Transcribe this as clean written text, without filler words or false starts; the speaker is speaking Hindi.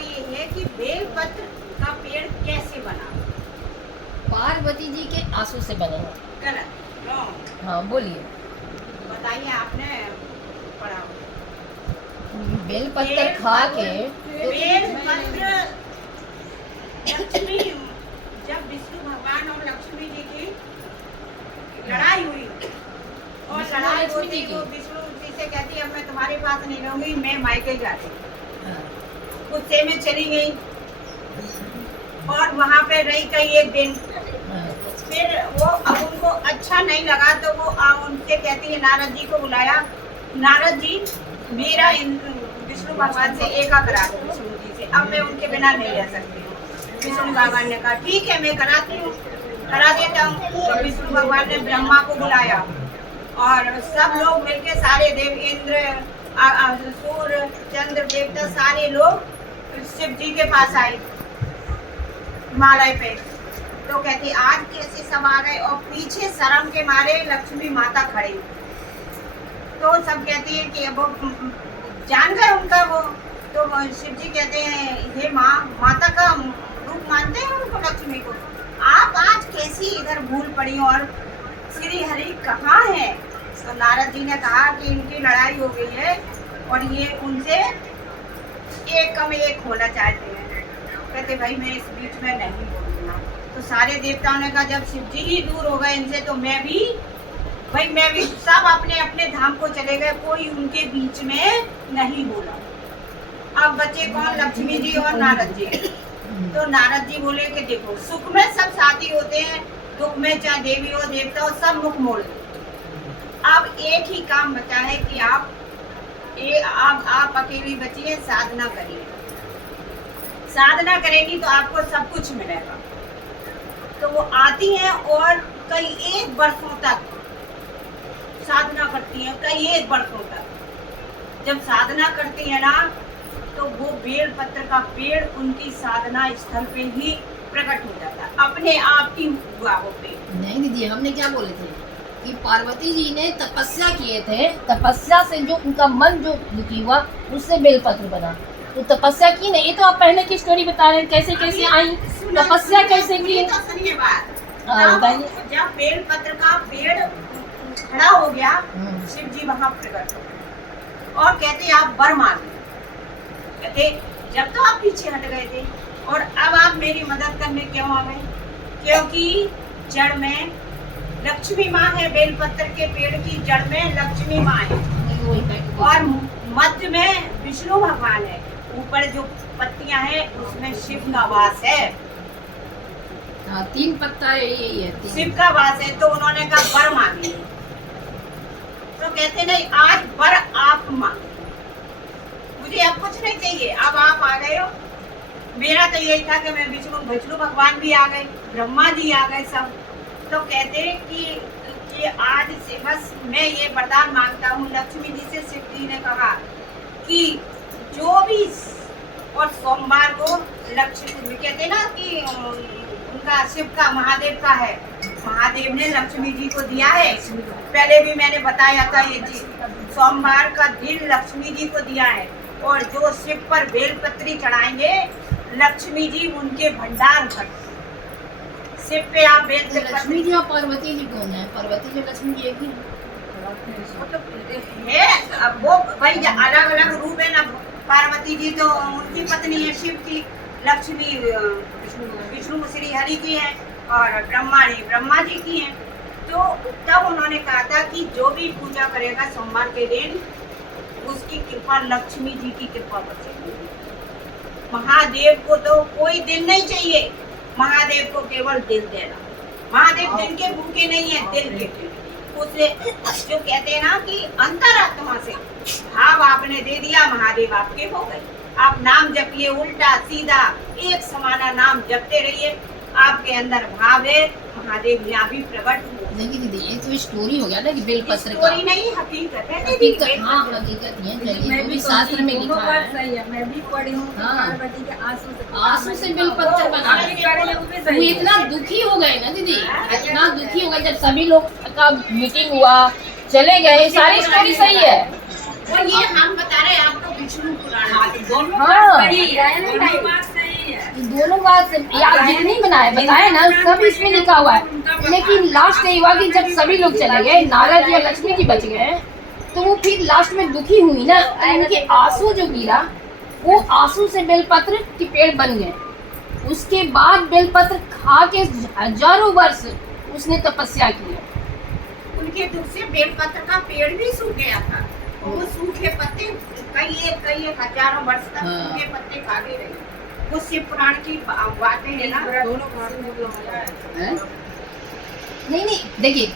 सवाल ये है कि बेलपत्र का पेड़ कैसे बना? पार्वती जी के आंसू से बना है। गलत, रॉन्ग। हाँ बोलिए। बताइए, आपने पढ़ा? बेलपत्र खा के बेलपत्र लक्ष्मी, जब विष्णु भगवान और लक्ष्मी जी की लड़ाई हुई और लड़ाई होती वो विष्णु जी से कहती है अब मैं तुम्हारे पास नहीं रहूंगी, मैं मायके जाती हूँ। गुस्से में चली गई और वहाँ पे रही कई एक दिन। फिर वो अब उनको अच्छा नहीं लगा तो वो उनसे कहती है, नारद जी को बुलाया, नारद जी मेरा विष्णु भगवान से एका करा दो विष्णु जी से, अब मैं उनके बिना नहीं रह सकती हूँ। विष्णु भगवान ने कहा ठीक है मैं कराती हूँ, करा देता हूँ। तो विष्णु भगवान ने ब्रह्मा को बुलाया और सब लोग मिलके सारे देव, इंद्र, सूर्य, चंद्र, देवता सारे लोग शिव जी के पास आए हिमालय पे। तो कहते आज कैसे सब आ गए और पीछे शर्म के मारे लक्ष्मी माता खड़ी। तो सब कहती है कि वो जान गए उनका वो। तो शिव जी कहते हैं हे माँ, माता का रूप मानते हैं उनको, लक्ष्मी को, आप आज कैसी इधर भूल पड़ी और श्री हरि कहाँ है? तो नारद जी ने कहा कि इनकी लड़ाई हो गई है और ये उनसे एक कम एक होना चाहते हैं। कहते भाई मैं इस बीच में नहीं बोलूँगा। तो सारे देवताओं ने कहा जब शिव जी ही दूर हो गए इनसे तो मैं भी सब अपने अपने धाम को चले गए, कोई उनके बीच में नहीं बोला। अब बचे कौन? लक्ष्मी जी और नारद जी। तो नारद जी बोले कि देखो सुख में सब साथी होते हैं, दुख में चाहे देवी हो देवता हो सब मुख मोड़ दो। अब एक ही काम बचा है कि आप अकेली बची है, साधना करिए। साधना करेगी तो आपको सब कुछ मिलेगा। तो वो आती हैं और कई एक वर्षों तक साधना करती हैं, कई एक वर्षों तक। जब साधना करती है ना तो वो बेल पत्र का पेड़ उनकी साधना स्थल पे ही प्रकट हो जाता है, अपने आप ही हुआ वो पेड़। नहीं दीदी, हमने क्या बोले थे कि पार्वती जी ने तपस्या किए थे, तपस्या से जो उनका मन जो दुखी हुआ उससे बेलपत्र बना। तो तपस्या की नहीं, ये तो आप पहले की स्टोरी बता रहे हैं कैसे कैसे आई, तपस्या कैसे की। जब बेल पत्र का पेड़ खड़ा हो गया शिव जी वहाँ प्रकट हो गए और कहते आप वर मांगे। कहते जब तो आप पीछे हट गए थे और अब आप मेरी मदद करने क्यों आ गए? क्योंकि जड़ में लक्ष्मी माँ है, बेलपत्र के पेड़ की जड़ में लक्ष्मी माँ है और मध्य में विष्णु भगवान है, ऊपर जो पत्तियां हैं उसमें शिव का वास है। हाँ, 3 पत्ता यही है, शिव का वास है। तो उन्होंने कहा वर मांगे। तो कहते नहीं आज वर आप मांगे, मुझे अब कुछ नहीं चाहिए, अब आप आ गए हो। मेरा तो यही था कि मैं विष्णु भगवान भी आ गए, ब्रह्मा जी आ गए सब। तो कहते कि आज से बस मैं ये वरदान मांगता हूँ। लक्ष्मी जी से शिव जी ने कहा कि जो भी और सोमवार को लक्ष्मी कहते ना कि उनका शिव का महादेव का है, महादेव ने लक्ष्मी जी को दिया है। पहले भी मैंने बताया था ये चीज, सोमवार का दिन लक्ष्मी जी को दिया है और जो शिव पर बेलपत्री चढ़ाएंगे लक्ष्मी जी उनके भंडार भर। शिव पे आप बेल लक्ष्मी जी और पार्वती जी कौन है? पार्वती जी लक्ष्मी जी एक ही है। अब वो भाई अलग अलग रूप है ना। पार्वती जी तो उनकी पत्नी है शिव की, लक्ष्मी विष्णु श्री हरि की है और ब्रह्मा जी की है। तो तब उन्होंने कहा था कि जो भी पूजा करेगा सोमवार के दिन उसकी कृपा लक्ष्मी जी की कृपा बचेगी। महादेव को तो कोई दिन नहीं चाहिए, महादेव को केवल दिल देना। महादेव दिन के भूखे नहीं है, दिल के उसे जो कहते हैं ना कि अंतरात्मा से भाव आपने दे दिया, महादेव आपके हो गए। आप नाम जपिए, उल्टा सीधा एक समाना नाम जपते रहिए, आपके अंदर भाव है, महादेव यहाँ भी प्रकट हुए। नहीं दीदी, ये तो स्टोरी हो गया ना कि बेलपत्र का। स्टोरी नहीं, हकीकत है। हकीकत, हाँ हकीकत है। चलिए, भी शास्त्र में लिखा है। सही है, मैं भी पढ़ी हूँ। हाँ, पार्वती के आंसू से बेलपत्र बना। वो इतना दुखी हो गए ना दीदी, इतना दुखी हो गए जब सभी लोग का मीटिंग हुआ, चले गए। सारी स्टोरी सही है, और ये हम बता रहे हैं आपको विष्णु पुराण। हाँ, तो दोनों हाँ। बात सही है, दोनों बात सही है। दोनों बात ये आप जितनी बताया ना सब इसमें लिखा हुआ है, लेकिन लास्ट ये हुआ कि जब सभी लोग चले गए, नारद जी और लक्ष्मी जी बच गए, तो वो फिर लास्ट में दुखी हुई ना, तो उनके आंसू जो गिरा वो आंसू से बेलपत्र के पेड़ बन गए। उसके बाद बेलपत्र खा के हजारों वर्ष उसने तपस्या की। उनके दुख से बेलपत्र का पेड़ भी सूख गया था, और वो सूखे पत्ते कई एक हजारों वर्ष तक हाँ। सूखे पत्ते खाते रहे। वो शिव पुराण की बातें है ना। हैं? नहीं देखिए